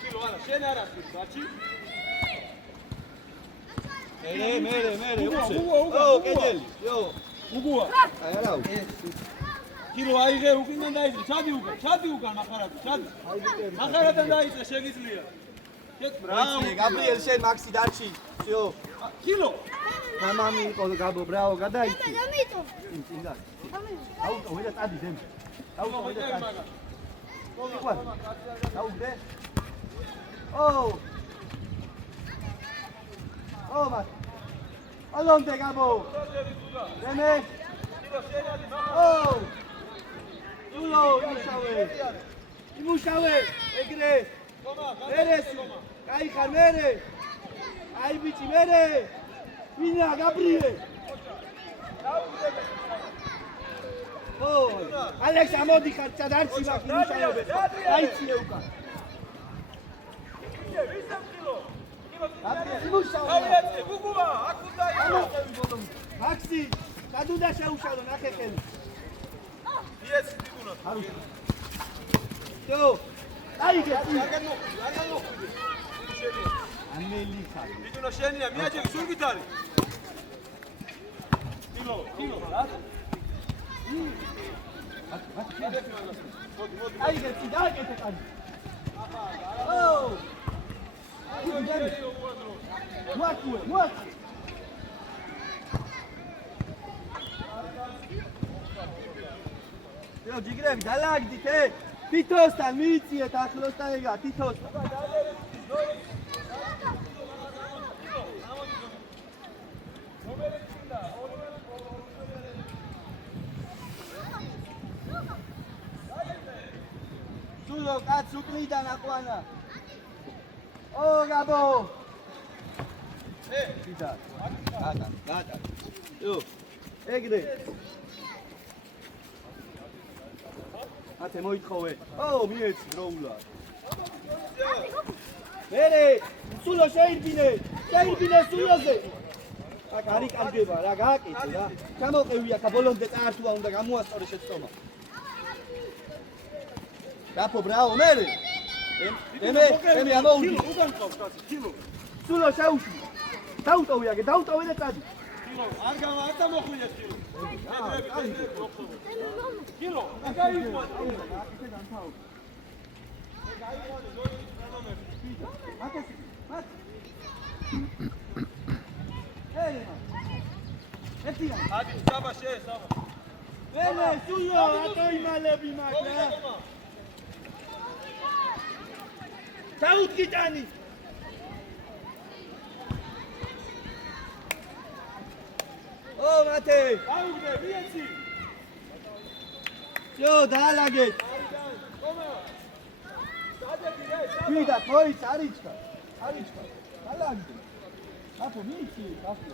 კილო არა შენ არ ახი ბაჩი მერე ო კედელი იო უგუა აი არა კილო აიღე უკიდან დაიწყე ჩადი უკან მახარათან დაიწყე შეგიძლია ბრავო გაბრიელ შენ მაქსი დარჩი всё კილო მამამი იყო გაბო ბრავო გადაიცი წინდა აუ ვედა წადი დემ აუ ვედა წადი აუ დე ო მას ალონდე გაბო დემე ულო იმუშავე ეგრე მერესი კაიხარ მერე აი ბიჭი მერე ვინა გაბრიე ო ალექს ამოდი ხარ წადარჩი მაგ იმუშავე აიციე უკან მაქსი გადუდა შეუშალო ნახე ხელი იეს დიგუნა დო აიგე არ განმოხვიდე შენია ამელიხა დიგუნა შენია მიაჭერი სულ გიტარი კილო რა აიგე დააკეთე კანი ო What? Yo, ჯიგრები დალაგდით, თითოსთან მიიწიეთ ახლოს და ეგა თითოსთან. სულო კაც უკრიდან აყვანა. ო გაბო სიდა გადა იო ეგრე ათე მოითხოვე ო მიეცი დროულა მერე სულო შეირბინე სულოზე აქ არი კარგება რა გააკეთე რა ჩამოყევი აქ ბოლომდე წაართუა უნდა გამოასწორე შეცდომა დაფო ბრავო მერე ემე ამოუდი უკან ყავს კაცი კილო სულო შეუშვი დაუტოვე აგე დაუტოვე და წადი კილო არ გამოხვიდეს კილო კილო გაიყვანო აკეთე დამთავრე გაიყვანო ზოგი პროგრამები აკეთე მათ ერემა ეთია ადი საბა ელე სულო ატოიმალები მაგა დაუდგიტანი ო მათე აუგდე მიეცი ჯო დაალაგეთ კომა სადები რა ვიდა თოიც არიჩქა დაალაგდე აფო მიეცი აფო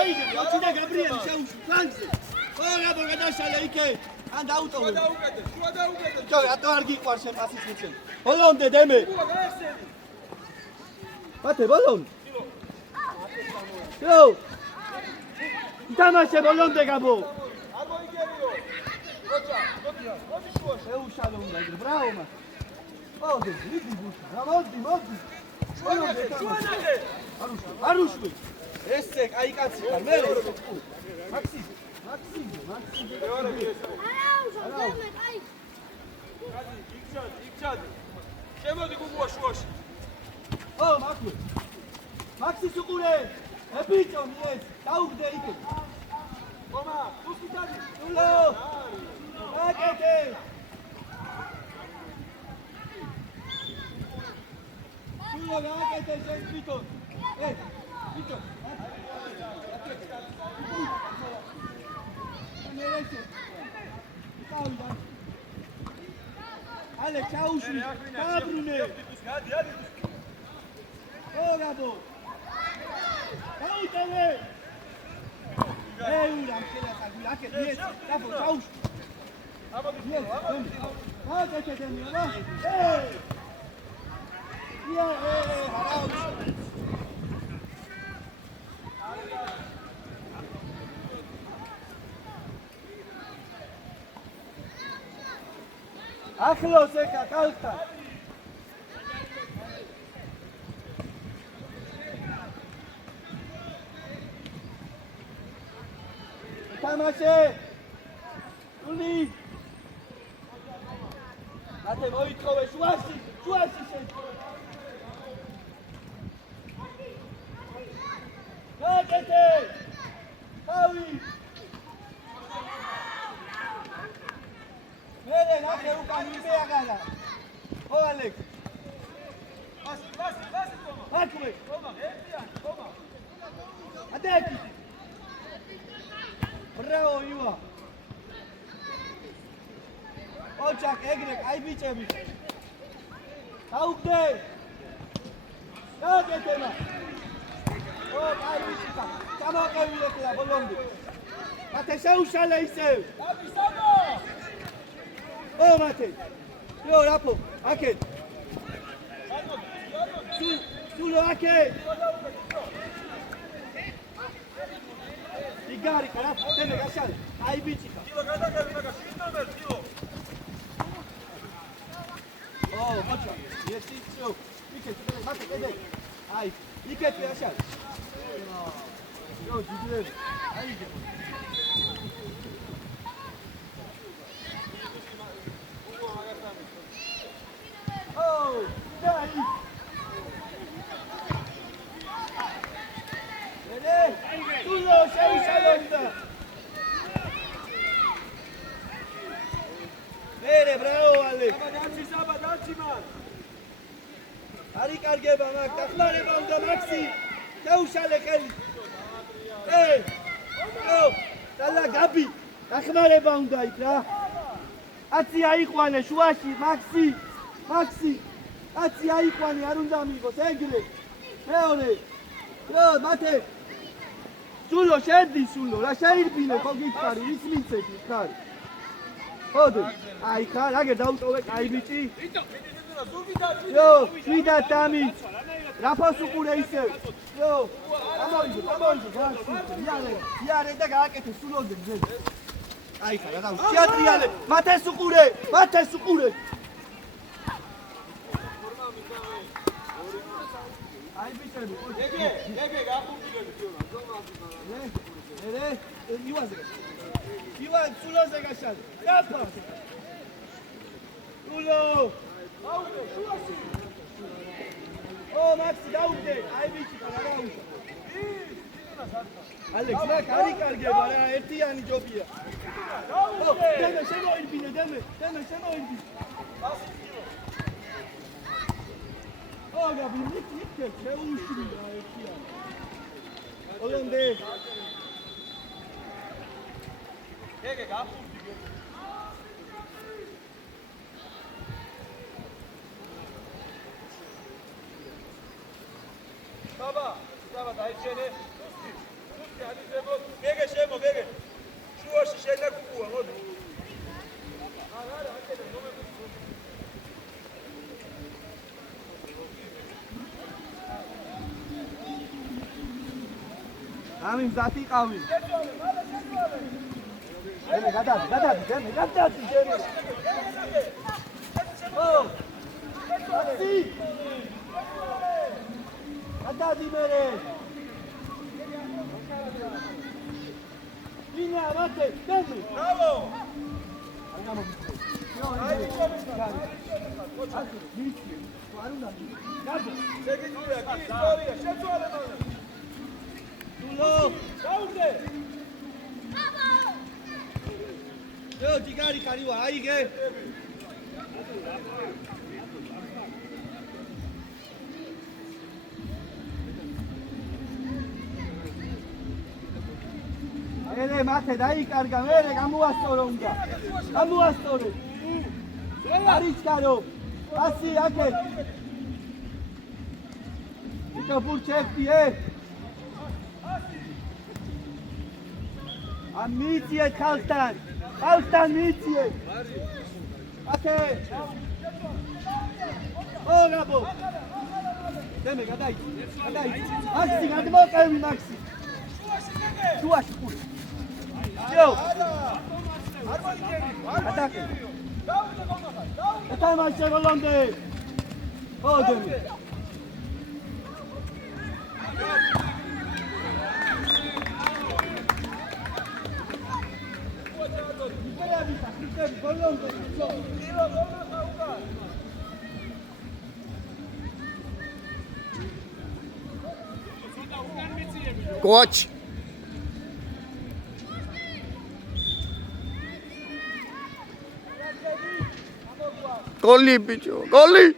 აი და გაბრიელი შეუშვი ფლანგზე ო გაბო გადაშალე იქე ან დაუტოვე შუა დაუკეთე ჯო რატო არ გიყვარ შენ პასის მიცემ ბოლონდე დემე მათე ბოლონ ჯო დამაშე ბოლონდე გაბო არ მოიგერიო როჭა მოდი შუა შეუშალე უნდა ეგრე ბრავო მა ო დიდი ბუში მოდი შუანახე არუშვი ესე კაი კაცი ხარ მე მაქსი იქჩადი შემოდი გუგუა შუაში ო მაქსის უყურე ებიჭო მიეს დაუგდე იქე ხომა გუსიტადი ულო აკეთე ულო აკეთე შენ ბიჭო ბიჭო Ale, čauši, kabrune! O, gabo! Kautele! Uram, keda tak, laket, nije, gabo, čauši! Nije, kakete mi, ono? Ej! Nije, harauši! ახლოს ეხა ხალხთან. თამაშე. ული. ათე მოითხოვე შუაში შეჭრა. გაკეთე. თავი. მერე ნახე უკან იმეაგანა. ო ალექ. ბასი თომა. აკმე. თომა, ერთიან, თომა. ადაკი. ბრაო ივა. ოჩაკ ეგრე, აი ბიჭები. აუგდე. გაკეთება. ო, აი ბიჭიკა. გამოვყევი ეხლა ბოლომდე. მათე შეუშალე ისევ. აბისაბო. ო მათე. იო რაფო, აკეთ. სულო აკეთ. იგარი კარა, დენე გაშალე. აი ბიჭიკა. კილო გადაგები მაგას, ინდომერ კილო. ო, მოჩა. ერთი ცო. იქეთ, მათე კედე. აი, იქეთ გაშალე. იო, ძიძრები. აი იგე. მერე ბრაო ალე. საბადაცი მან. არი კარგება მაგ დახმარება უნდა მაქსი. დაუშალე ხელი. ო, დალა გაბი. დახმარება უნდა იქ რა. აცი აიყვანე შუაში მაქსი. აცი აიყვანე არ უნდა მიიღოს ეგრე. მეორე. ო, მათე. სულო შედი სულო რა შეირბინე ხო გითხარი ის მიცედი ხარ ხოდე აი ხარ აგერ დაუტოვე კაი ბიჭი იო შვიდა დამი რაფას უყურე ისე იო ამოიძე იარე და გააკეთე სულოზე ძე აი ხარ რა შეატრიალე მათეს უყურე აი ბიჭები ეგე გახუნჯილები თორა Ivan, სულოზე გაშალე. გაფა. სულო. აუგე, შუაში. ო, მაქსი დაუგდე. აი ბიჭიკა რა გაუშვა. ალექს, რა კარი კარგება რა, ერთიანი ჯობია. დაუგდე. დემე შემოირბინე, დემე შემოირბინე. ო, გაბი, მიქე, შეუშვი რა ერთიანი. ოლონდე. ეგე გაფუძიგე. ბაბა, დაიჩენე. სუსტი ალიზებო. ეგე შემო, ეგე. შუაში შენაკუა, მოდი. არა, აკეთე, მომეყო. ამი მზათი ყავი. დემე გადადი. ო! აცი! გადადი მერე. ინა მათე, დემე. ბრავო! აი გამომიწე. აი გამომიწე. აცი, მიცი. არ უნდა. გადადი. შეგიძლია კი ისტორია, შეცვალე მალე. სულო, დაუგდე. ო, ჯიგარი ხარივა, აიგე. ელე მათე დაიკარგა, მერე გამოასწორო უნდა. გამოასწორე. არიჩკარო. ასი აკე. იკა ფურჩექი, ამიციე ხალხთან მიციე. აკე. ო, გაბო. დემე გადაიჭი. მაქსი გადმოყევი მაქსი. შუაში ყური. იო. არ მოიგები. გადაკე. ეთამაშე ბოლომდე. ოდემი. Coach. Goli bicho, goli.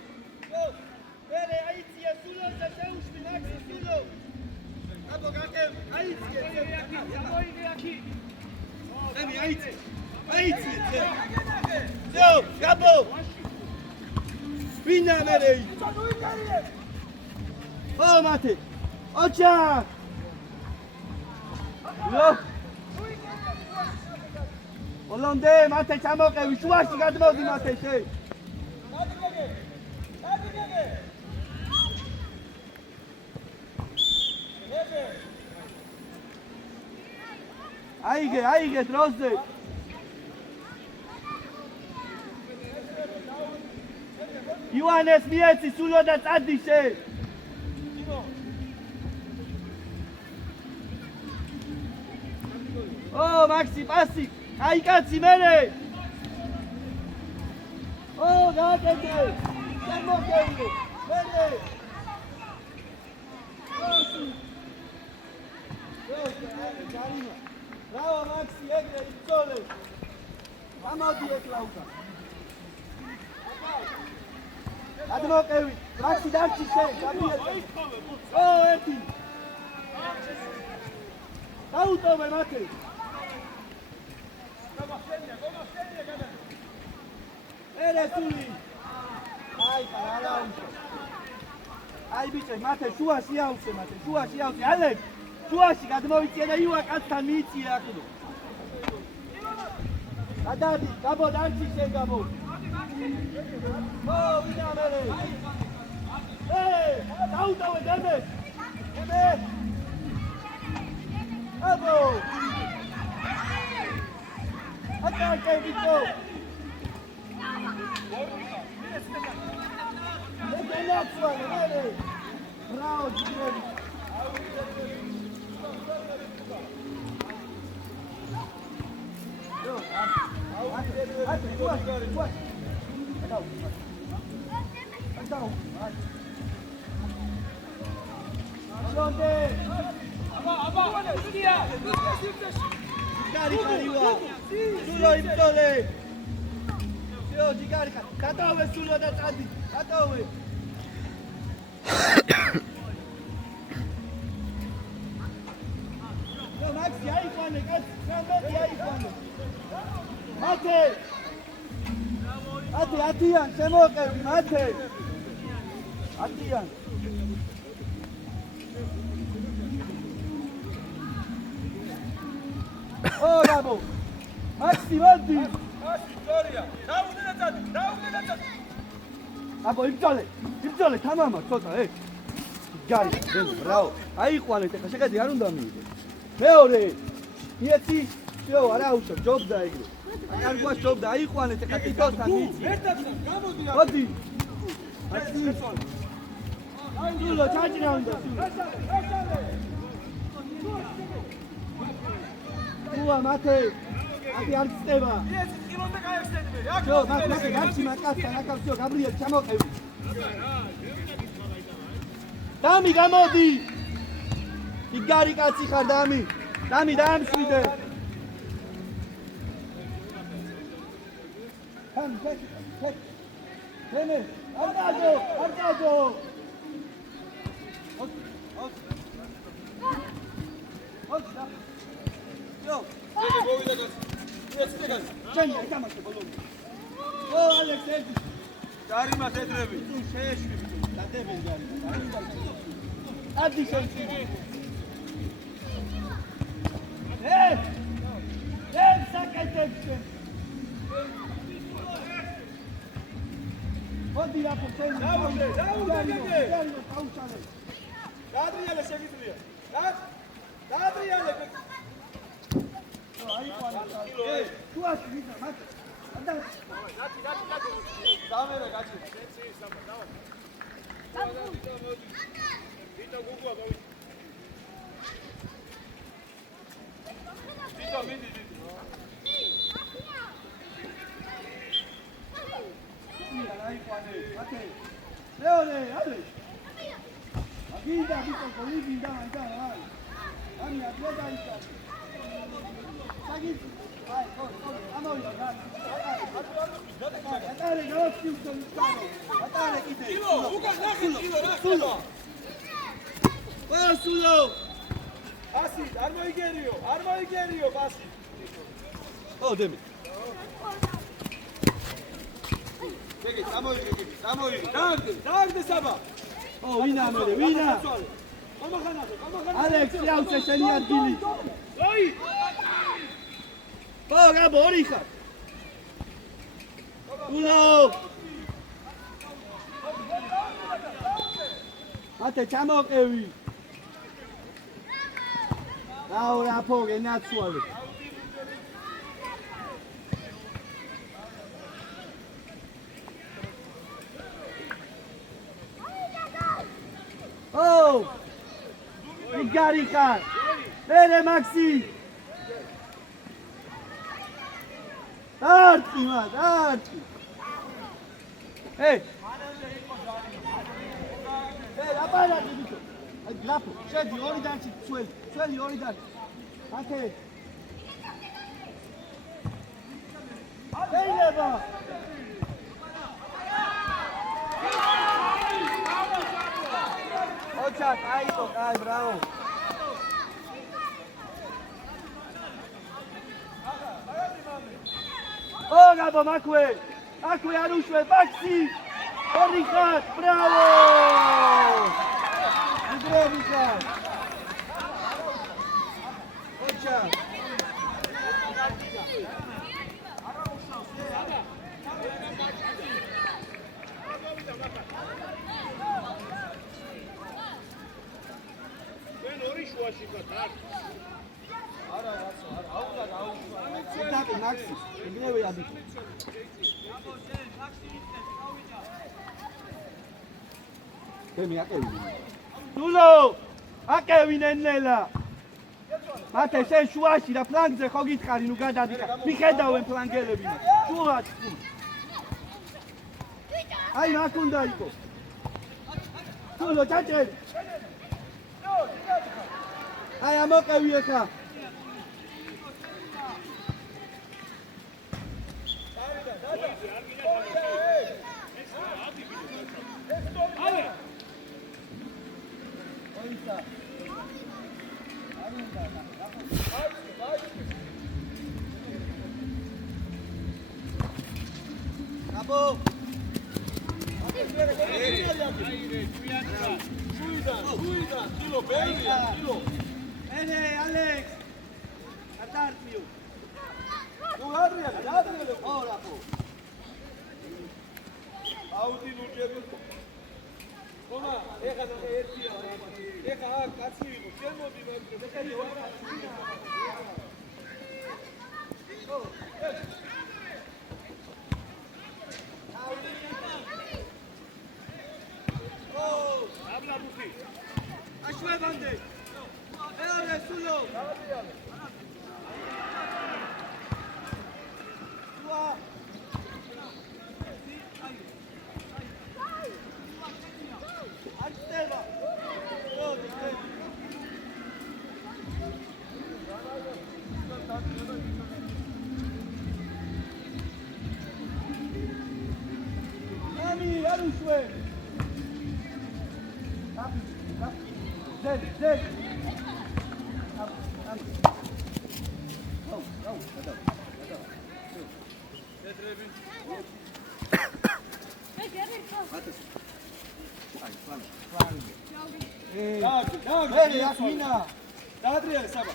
Oh, Mate! Ocha! Olonde, Mate, ჩამოყევი, შუაში გადმოდი Mate, შე. აიგე, დროზე. ივანეს მიეცი, სულო და წადი შე. Oh, Maxi, passi! Ai cazzi, bene! Oh, guardate! Siamo belli! Bene! Bravo, Maxi, egre, il sole! Vamos di Claudia! Admo Kevin! Maxi, darci sei! Oh, Eti! Auto, Mate! Ere Suli! Ai, parala! Ai, bicho, Mate, შუაში ავსე, Mate, შუაში ავსე. ალე! შუაში გადმოვიწია და ივა კაცთან მიიწია აქედო. გადადი, გაბო დარჩი შენ გაბო. ო, ვინა მერე. დაუტოვე დემე. დემე. აბო. აკაკე ბიჭო. Bravo, Giuliani! Maxi, aí, Fane, Mate! Atian, Semoke, Mate! Atian! Oh, Gabo! Maxi, Monti! Victoria! Abo, imtole, tamama, ცოტა, გარი, ბრავო. აიყვანეთ, ახლა შეგედი არ უნდა მიიდე. მეორე, იეთი, всё, არა უშო, ჯობდა ეგრე. არ გვას ჯობდა, აიყვანეთ, ახლა ტიტოსთან მიიწი. ერთადან გამოდი. მოდი. სულო, ჩაჭრა უნდა, სულო. უა, მათე. აკი არ ცდება. იეთი, კილომეტრ გაიხსენები. всё, მათე, გარჩი მაკასთან, აკა всё, გაბრიელ ჩამოყევი. დამი გამოდი. იგარი კაცი ხარ დამი. დამი დაამშვიდე. ხან, ჩეკ. მენე, არ დადო. Yo, მოვიდა კაცი. ეცდეგან. ჩემი ეთამაშე ბოლომდე. ო, ალექს, გარიმას ედრები. შეეშვი. დადები გარი. ადი შეიძლება. საკეთებს. მოდი აპო წელი. დაუდე. გადრიალე შეგიძლია. გადრიალე. აი ყანა. შუაში ვიდა, მათ. დამერე გაჩი. Leone, ale. Agita, Vito, colleghi, dai. Dammi, atleta in casa. Sagiti. Vai, corri, a noi, ragazzi. Atare, grossi, un solitano. Atare, chi te? Sulo. Vai, sulo. Basi, armoy geliyor basi. Oh, demi. Peki, samoy. Dağdı sabah. Oh, vina, mere, vina. Ama kanadı. Alex, iau se senia dili. Oi! Oh, Gabo, orija. Uno. Ate, chamo, Ewi. Ahora, poge, not suave. Oh! Igarica! Bene, Maxi! Darti, ma, darti! Ehi! La palla, ti dico! Lapo, scendi, ori darci, sueli, ori darci! Anche! Ehi, leva! Ocha, dai, bravo! Oh, Gabo, Macue, Arushwe, Maxi, Oricat, bravo! Dubrovnica! Ocha! Maxi, gdje ja bih? Temi, a che vieni? Tulo! A che vieni nella? Mate, sei shuashi, la planze hogit kari, nu gada dika. Mi kedałem plangele vina. Shuash. Ai, nakunda iko. Tulo, chache. Ai, amoka wieka. Bravo! Cuida, kilo, kilo. Bene, Alex! Atarti io! Tu Adriele. Ora po! Audi lujeri. Koma, ეხა და ერთია. ეხა აქ კაცი იყო, შემოდი მაგ დაკარი ვარა. Habla Buki. Ashwe bande! Eole, sulo! Tua! Arsteva! Mami, Arushwe! Zed! Bene, Yasmina! Adriele, Saba.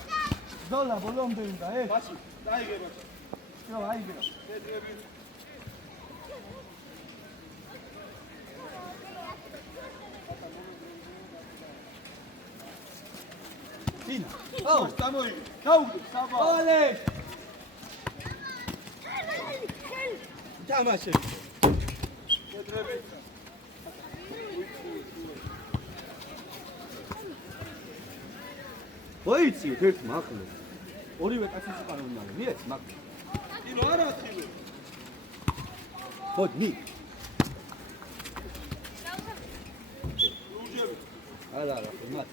Zola, bolombe უნდა, Bashi, დაიგე ბაჭი. Čo, ajde. Fina. Oh, Stamo io. Saúde, Saba. Olha! თამაშე. მოიცი ერთ მახლო. ორივე კაცი სიყარო უნდა. მიეც მახლო. ტილო არა ტილო. ხოდი. არა, მათ.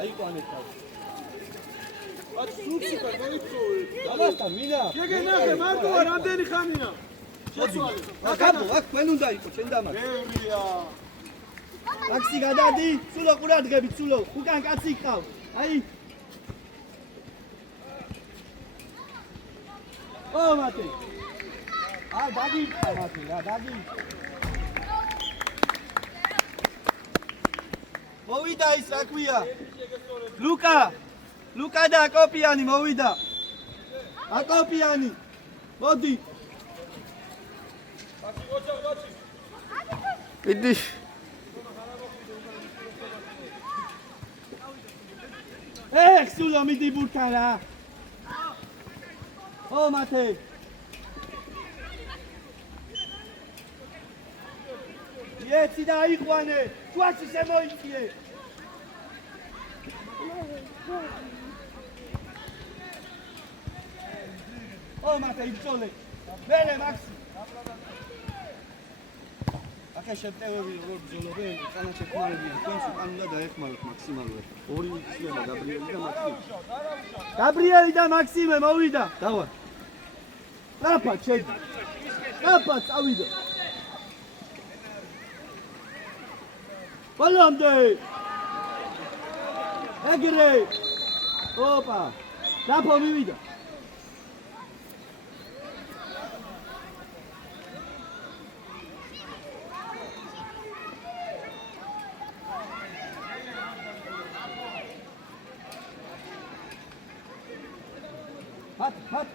აიყვანეთ თავი. ათ სუცი და მოიწოვე. დაბასტა მინა. გეგენახე მარტოა რამდენი ხანია? შეცვალე. აკაბო, აქ თქვენ უნდა იყო, შენ დამატე. ბევრია. აქსი გადადი, სულო ყურადღები, სულო, უკან კაცი ყავ. აი. ო მათე. აი დაგიწყა მათე, რა დაგიწყა. მოვიდა ის რა ქვია? ლუკა და აკოპიანი მოვიდა. აკოპიანი. მოდი. Idi. სულო მიდი ბურთან რა. ო მათე. იეცი და აიყვანე. თვაში შემოიწიე. ო მათე იბრძოლე. მერე მაქსი. ახლა შეტევები როგორ ბრძოლობენ, კანა შეხმარებიან. თქვენს უკან უნდა დაეხმაროთ მაქსიმალურად. ორი იქნება გაბრიელი და მაქსიმე. გაბრიელი და მაქსიმე მოვიდა. დავა. რაფა შედი. რაფა წავიდა. ბოლომდე. ეგრე. ოპა. რაფა მივიდა. Hadi.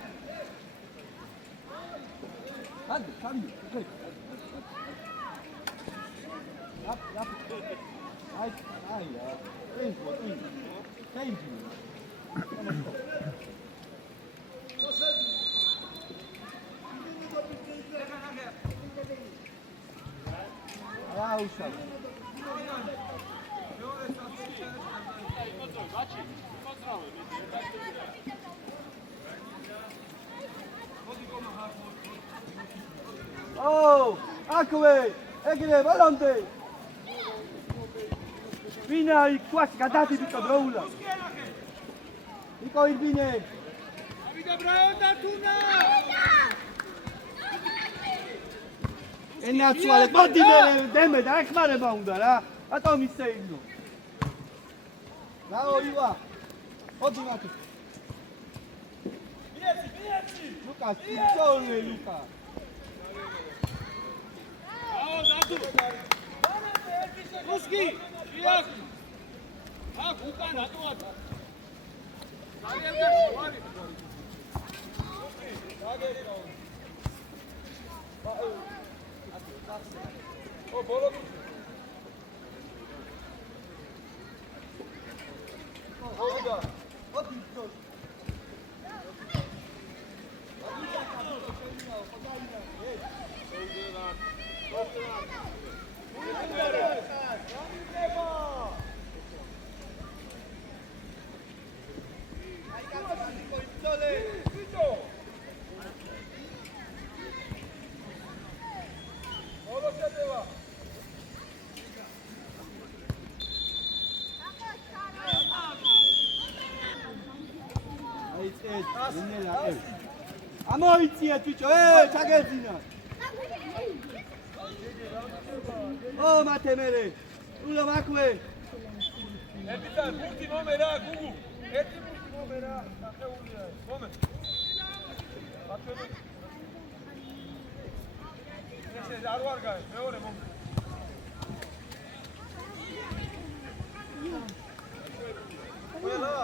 Hadi, come. Yap. Ay ya. Thank you. Ya uşak. Oh, აკვე, ეგრე ბალონდე. ვინა იქ გადადიდო დროულა. იქო ირბინე. ავიდა ბრაონდა თუნა. ენაცვალე, მოდი მე დაეხმარება უნდა რა. რატომ ისე იგნო? რაო ივა. მოდი მათი. მიეცი. ლუკას, იცოლე ლუკა. რუსკი, იაკ. აქ უკან რატოა? ძალიან გეხوارი. დაგერია. ო ბოლო. ოდა. ოდი ძო. ამოიწია თვითო, ჩაგეძინა. ო მათე მერე. ულო მაქვე. ეპიტან მურტი მომერა, გუგუ. ერთი მურტი მომერა, დახეულია. მომე. აკეთე. ესე არ ვარ გაი, მეორე მომე. ყველა.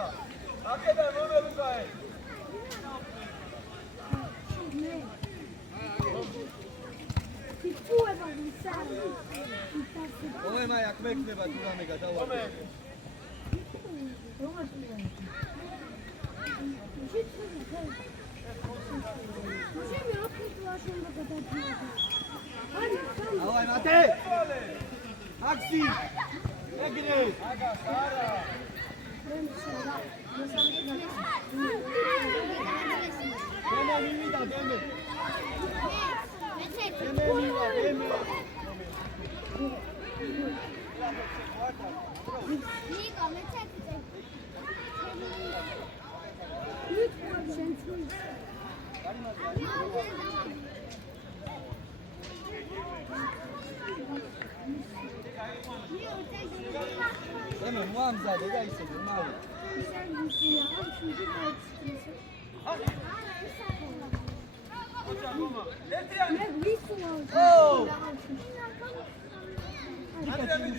აკეთე მომე ლუკაი. ომე მაი აქ მეკნება თუ რამე გადავა. მომე. Você Давай, Матей! Максим! Эгрей! Hemen Muhamzade gelsin, mavi. Oh!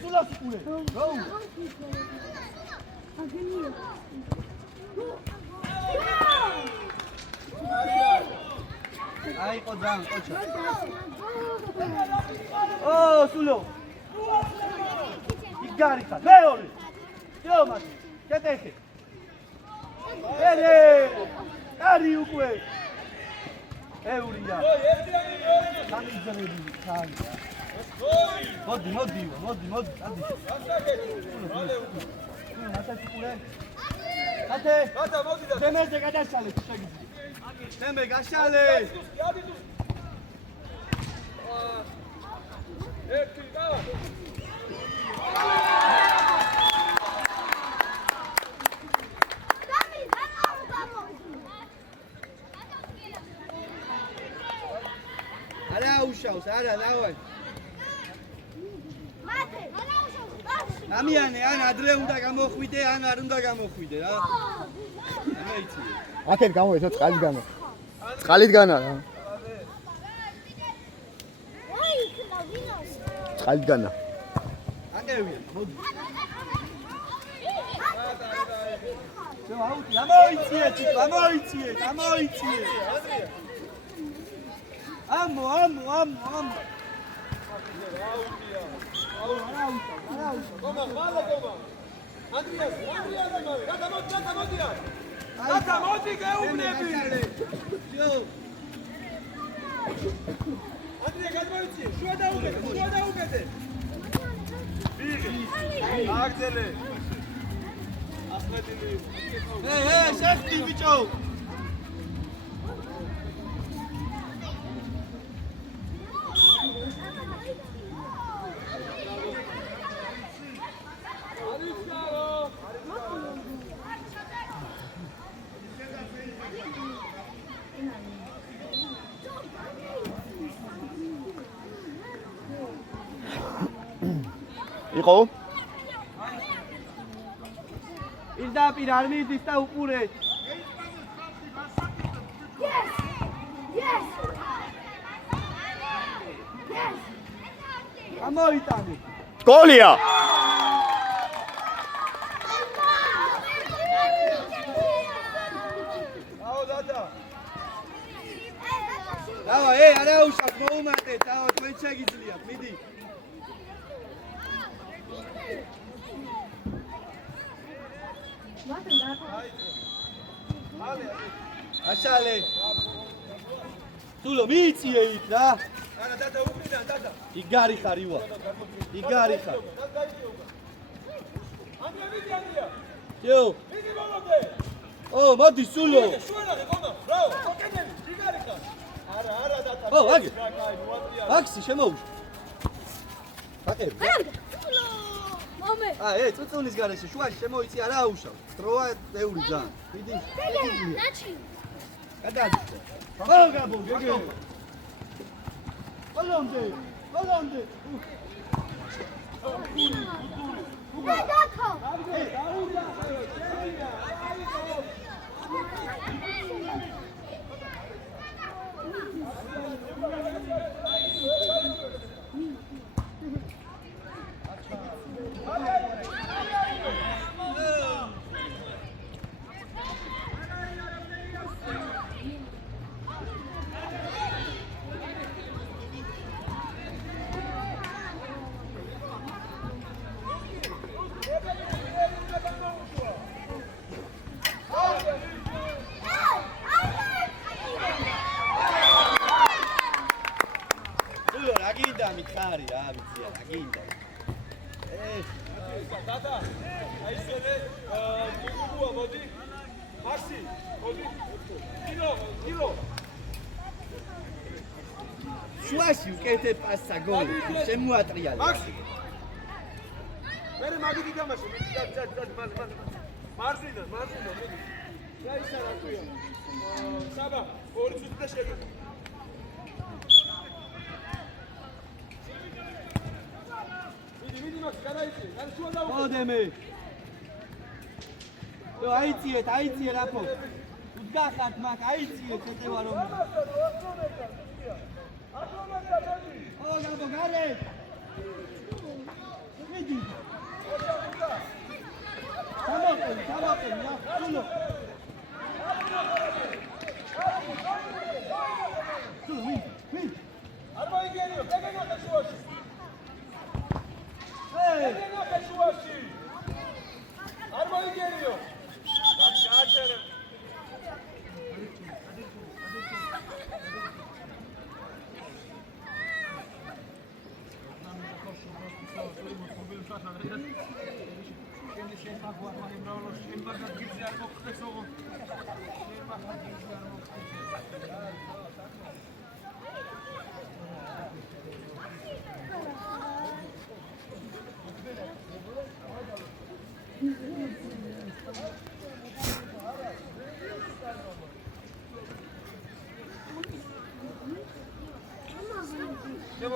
Sula spune. Go! Ai, podam, chodź. O, Sulo. Igarika, Leory. Toma, que deje. Ele! Ari ukwe. Euria. Kami zarebi, kami. Modi. Adi. Mata kupure. Ate. Gata, modi da. Demeze gadashale, şegidi. Deme gashale. Hadi dur. Давай. არა უშავს, არა, დავай. ამიანე, ან ადრე უნდა გამოხვიდე, ან არ უნდა გამოხვიდე, რა. ამეიცი. აქეთ გამოეცა წყალიდანა. წყალიდანა რა. წყალიდანა. ანგევია, მოდი. შევ აუტი, ამოიციე. Amo. Toma, vale, toma. Andrias, gata, modi, que unebi. Andrias, gadmoici, shua da ugete. Agdele. Asmedili. Hey, șefti, bicho. იყო? პირდაპირ არ მიდის და უყურეთ. ამოიტანე. გოლია! Aho, dada. დავაი, არა უშავს, მოუმატეთ, დავა, თქვენ შეგიძლიათ, მიდი. აშალე. სულო მიიწიე იქ რა. Ana, dada, ukrida, dada. იგარი ხარ ივა. იგარი ხარ. Andria. ჯო. Vidi bolode. ო, მოდი სულო. Shuela, toma. Bravo. Okej, Gigarika. Ara, dada. ო, აგი. Kai, nuatria. აქსი შემოუშ. აკე. წუწუნის გარეშე შუაში შემოიცი არა აუშავ. დროა ეული ძალიან. ვიდი. გადააჭრე. გაბო, გეგე. ბოლონდე. გადა. აი შენე გუგუა მოდი. მაქსი, მოდი. კილო. შუაში უკეთე პასსა გოლი. შემოატრიალა. მაქსი. მერე მაგიდი დამაშე, ძად მარზინა, მოდი. რა ისა რა ქვია? საბა, 2 წუთი და შეგება. მიდი მაქსი, გადაიწიე, გან შუა დაუყო. მოდემე. დო აიწიე რაფო. უდგახათ მაგ აიწიე ცეთევა რომ. ო გაბო გარე. მიდი. Tamam, ya. Win. Armayı geliyor. Gel kaçuvaşı. Hey. Gel kaçuvaşı. Armayı geliyor. Bak çağır.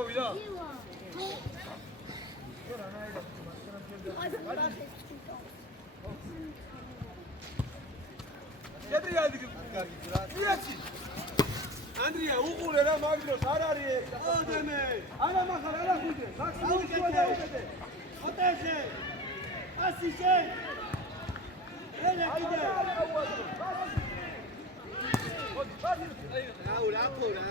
Vila. Gel geldik. Niyetin. Andrea, uğule la magros arari. Odeme. Ana makar, ana kude. Bak Sauke. Otese. Asise. Ele gide. Raul, apura.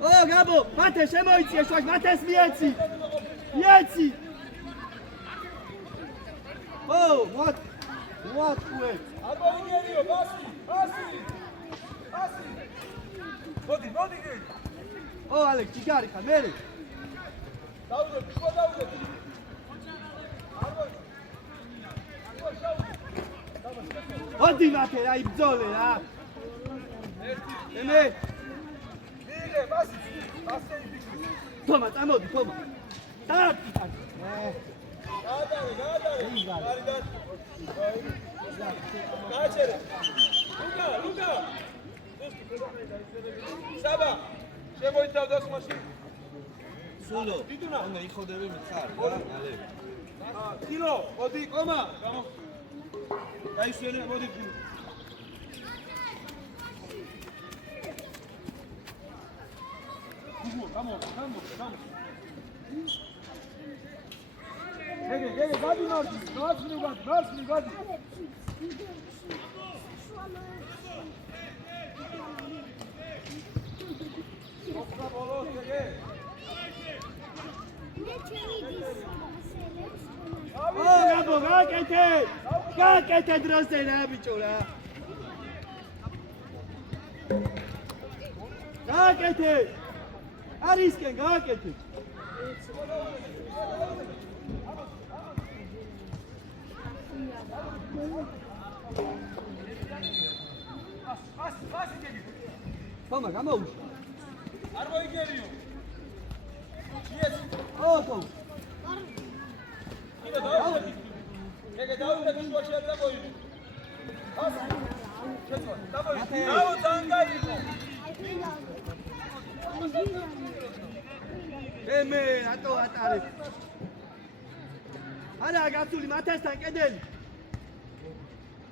Oh, Gabo, mate, შემოიწიე შუაში, მათეს მიეცი. Oh, what? Armayı geliyor, basi. Modi gel. Oh, Alex, çigari kameri. Davud. Odi mate, ra ibzole, ra. Eme. Lige, basi. Toma, amodi, toma. Tak. Garidan. Kaçere. Luka. Saba. შემოითავდას მაშინ. Solo. დიდუნა. Onda იხოდები მითხარი, რა, ალები. კილო, მოდი, კომა. დაისვენე, მოდი. Come on. Gel, hadi Martin, hadi. Oh, Gabo, გაკეთე დროსე რა ბიჭო რა. გაკეთე. არისკენ გაკეთე. Toma, გამოუშვა. არ მოიგერიო. Yes. ოკო. კიდე დავუდი. ეგ დავუდი შუაში არ გამოიგე. ასა. შეცვა. დავუდი. დაუდანგაიყო. ემე, რატო ატარებ? არა, გასული მათესთან კედელი.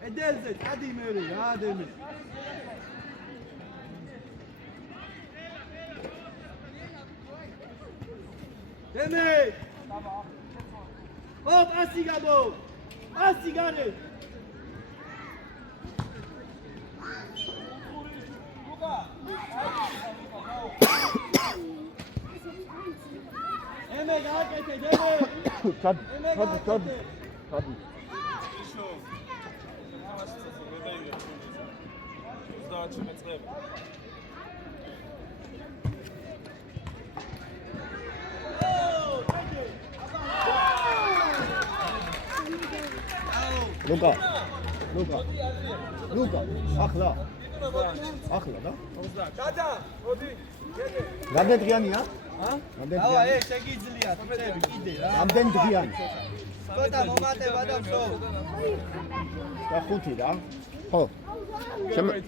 კედელზე წადი მერე, რა დემე. დემე. ო, პასი გაბო. პასი გარე. ლუკა. ემე გააკეთე, ემე. ჩად. ლუკა. ახლა და? გადა, მოდი. რამდენი დღიანია? ავა, შეგიძლია წრები კიდე რა. რამდენი დღიანი? ცოტა მომატება და ვსო. და 5 რა. ხო.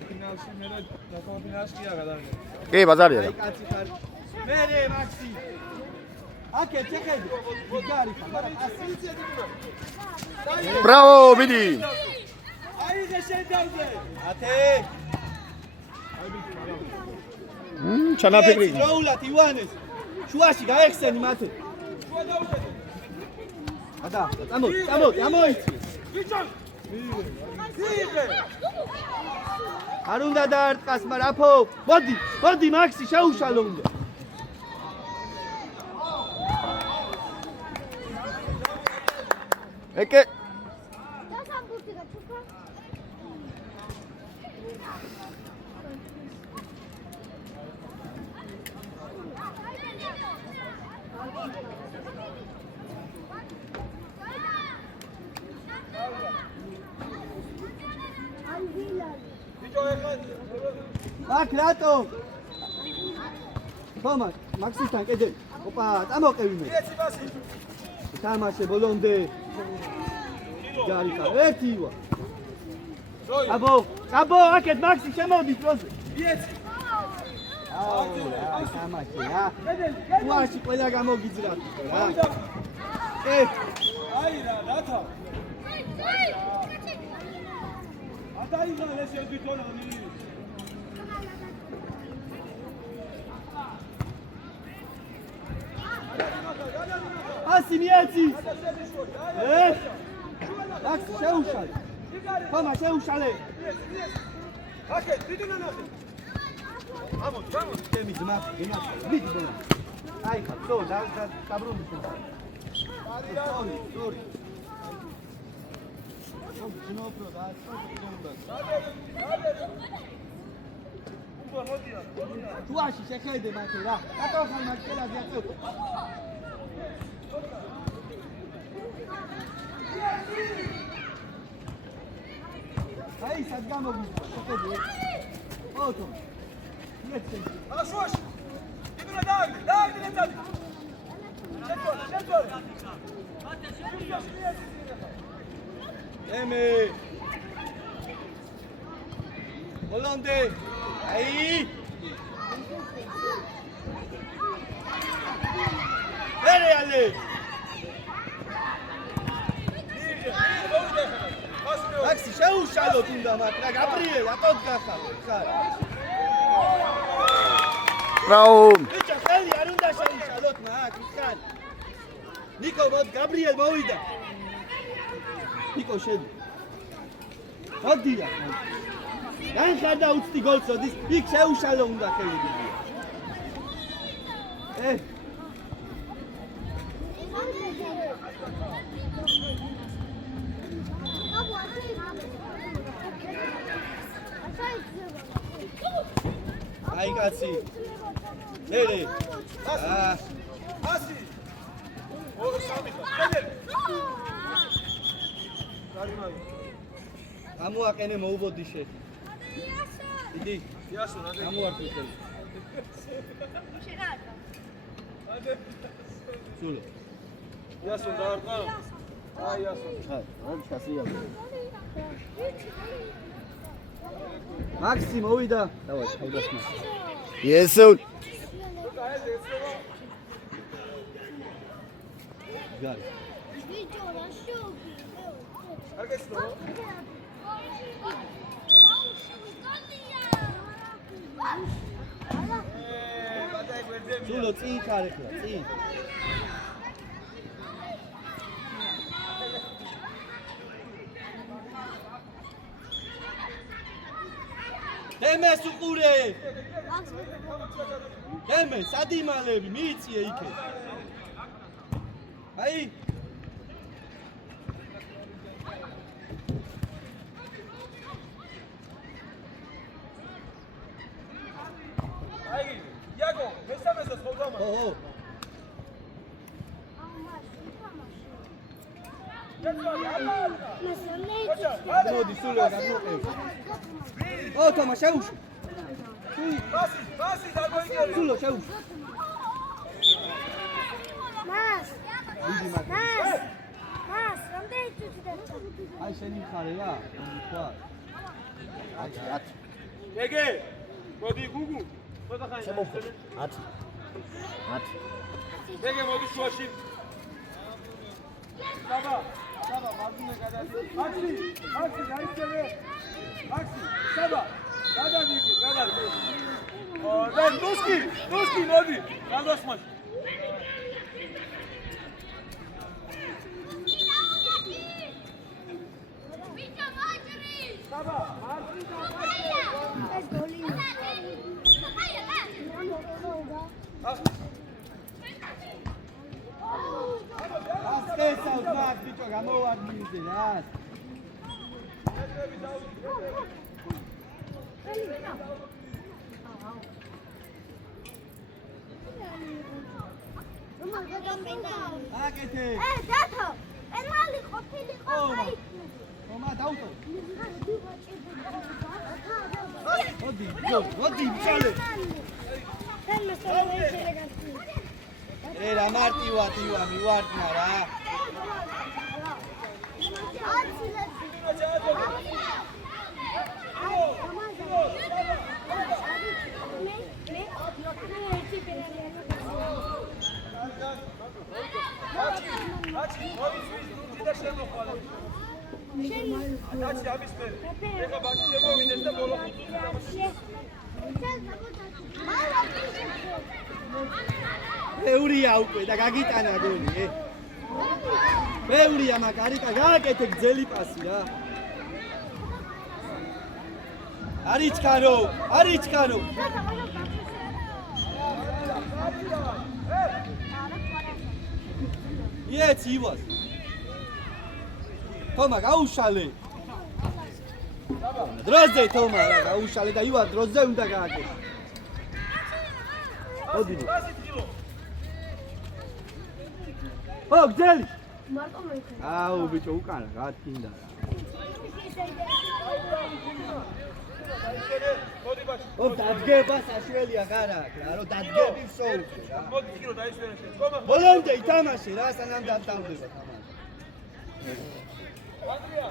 ფინალში მე და ფინალში კი არა გადავიდა. კი, ბაზარია და. აი კაცი ხარ. მე მაქსი. აკე ჩეხედი. ვიგარი ხარ, მაგრამ ასიციე დიკურა. ბრავო, მიდი. აიღე შენ დავზე. ათე. ჩანაფიქრი. დროულად ივანეს. შუაში გაეხსენი მათე. შუა დაუშვეთე. ადა, წამოიცი. ვიჭო. მიიღე. არ უნდა დაარტყას, მაგრამ აფო, მოდი მაქსი შეუშალო უნდა. ეკე. ვიჭო ეხლა აქ რატო? თომა, მაქსისთან კედელი. ოპა, წამოყევი მე. ეცი ბასი. თამაშე ბოლომდე. გარიხა, ერთი ვა. აბო, აქეთ მაქსი შემოდი პროზე. ეცი. აუ, აი თამაშე რა. უარში ყველა გამოგიძრა რა. აი რა, რათა. ატაიღა ეს ერთითონა მი. ასი მიეცი. მაქსი შეუშალე. თომა შეუშალე. აკე, დიდი ნანახი. ამოდი. ჩემი ძმა, მიდი ბოლა. აი ხა, თო, დაბრუნდი შენ. სორი. ჯნოპრო და თუაში შეხედე მათე რა. რატო ხარ მაგელაზე აწევ? აი სად გამოგიძა, შეხედე. ოტო. იეცე. აა შუაში. იგრა დააგდი ნეტადი. შეწორე. ემე. ბოლონდე. აი. ერეალე. მაქსი შეუშალო თუნდა მათ რა გაბრიელ ატოდ გახავ ხარ. ბრავო. ბიჭო ხელი არ უნდა შეუშალოთ მაგ ხარ. ნიკო მოდ გაბრიელ მოვიდა. ნიკო შედი. მოდია. განხარდა უცდი გოლს ოდის, იქ შეუშალო უნდა ხელი გიგია. აი კაცი. ნერე. ასი. ორი სამი. კედელი. ამოაყენე მოუბოდი შე. დიდი. იასო რა ამოარტყე ხელი. სულო. იასო დაარტყა. აი იასო. არ ჩასია. მაქსი მოვიდა. დავაი, თავდასხმა. იესო. გარი. არგესნო. სულო წინ ხარ ახლა, წინ. დემეს უყურე. დემე, სადიმალები, მიიწიე იქე. აი აი იაკო მესამეზე ხოლმე ო მოდი სულ გამოყევ ო თომა შეუშვი ბასი დაგვიგე სულ შეუშვი მას დიდი მაგ მას რამდენი წუთი დარჩა აი შენი ხარ რა თქვა ეგე მოდი გუგუ ხოდა ხაი შემოვხო 10 ეგე მოდი შუაში ბაბა მაგინე გადადი მაქსი გაიცემე მაქსი საბა გადადი და ნუსკი მოდი გადასმაში საბა მარკი ეს გოლი ასწესავ მაგ ბიჭო გამოვარდნიზე რა აკეთე დათო ემალი ყოფილიყო აი ომა დაუტო მოდი ბჭალე რა მარტივად მივარდნა რა მაჩი მოდი და შემოხვალე აჩი ამის მე ეხა ბაჭი შემოვიდეს და ბოლო ბევრია უკვე და გაგიტანა გოლი ბევრია მაგარიკა გააკეთე გძელი პასი რა არიჩქარო იეც ივას თომა გაუშალე დროზე თომა რა გაუშალე და ივა დროზე უნდა გააკეთე მოდი ო გძელი მარტო მოიხე აუ ბიჭო უკან რა თქინდა რა მოდი ბაჭი ო დადგება საშველია ხარა რა რომ დადგები ვსოუ რა მოდი იქ რომ დაისვენე შენ ბოლომდე ითამაშე რა სანამ დათამდება თამაში ანდრია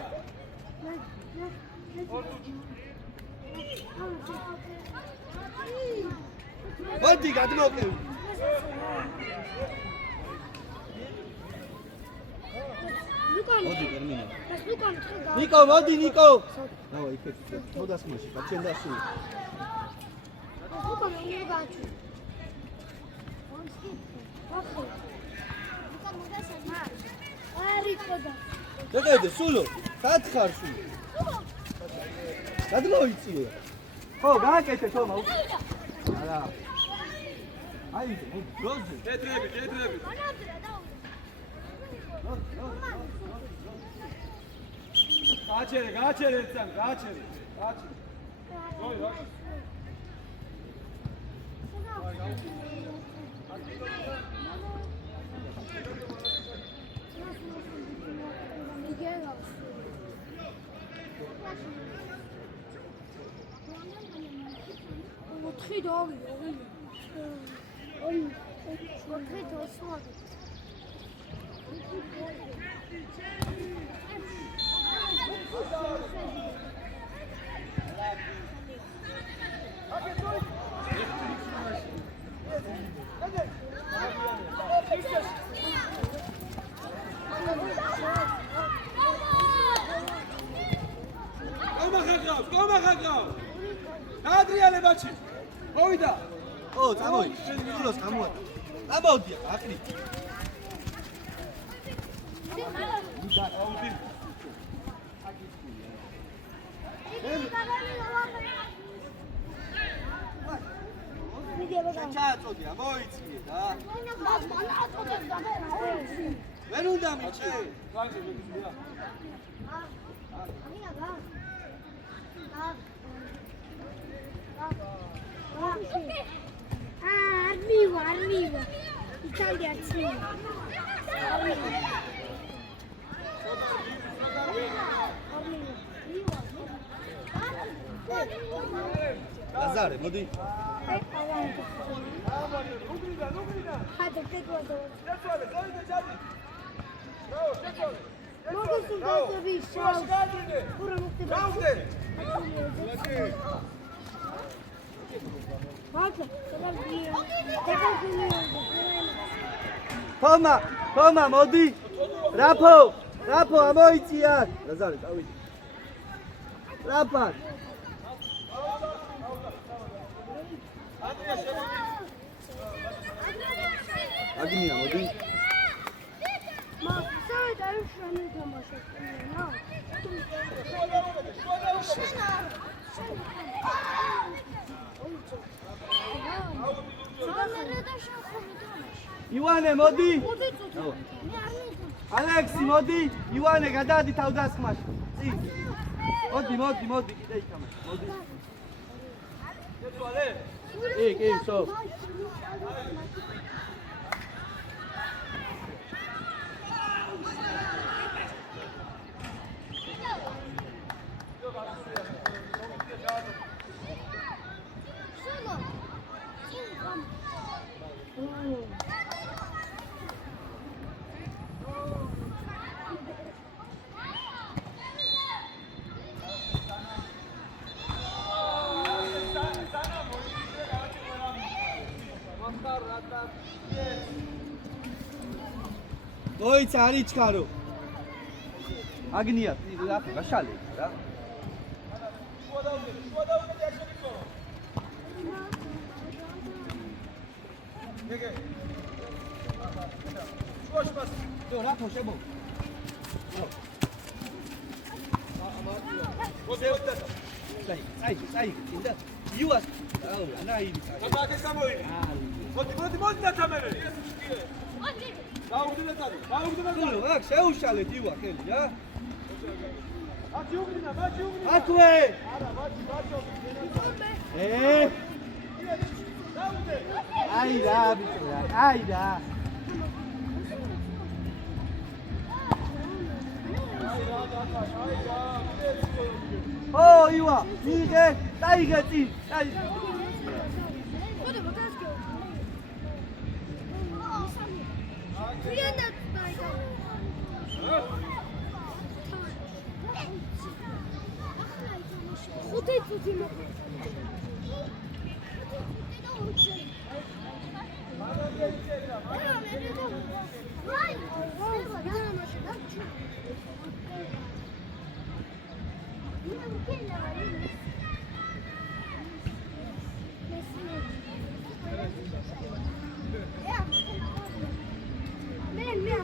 მოდი გადმოყევი მოდი ტერმინა ნიკო მოდი ნიკო დავა იქეთ მოდასმოში გაჩენ დასული დედე სულო სათხარ სულო გადმოიწიე ხო გააკეთე თომა არა აი დროზე ჯედრები გააჩერე ერთად გააჩერე როი ადრიალე ბაჩი მოვიდა ო წამოი სულოს გამოადა ამოდია აკრი ჩააწოდია მოიწვიე და ვერ უნდა მიჩი. Armiva. Italia tsiva. ლაზარე, მოდი. Hadi ketwada. შეცვალე, წავიდე ჯარი. შეცვალე. Mogę sobie szał. გადავიდე. Kurwa, mógł გავდე. Hadi, teraz biję. Teraz biję. თომა, მოდი. რაფო, ამოიწიათ. ლაზარე, წავიდე. რაფად. აგნია, მოდი. Ma, sai da uscire da mascella, no? ივანე, მოდი. ალექსი, მოდი. ივანე, გადაადი თავდასხმაში. წინ. მოდი, კიდე იქამე. მოდი. შეცვალე. კი, სო. მოიცა არიჩქარო. აგნია, რა გაშალე რა. რაფო შებო. წაი, კიდე. იუას. აუ, ანაირი. მაგას გამოიღე. მოდი დათამერე. გაუგდე წადი. ნუ, აქ შეუშალეთ იუა ხელი რა. მაჩი უგრინა. ათვე. არა, მაჩი. აი რა, ბიჭო რა. აი რა. ო, იუა, მიგე, დაიგე წინ. დაი. Benim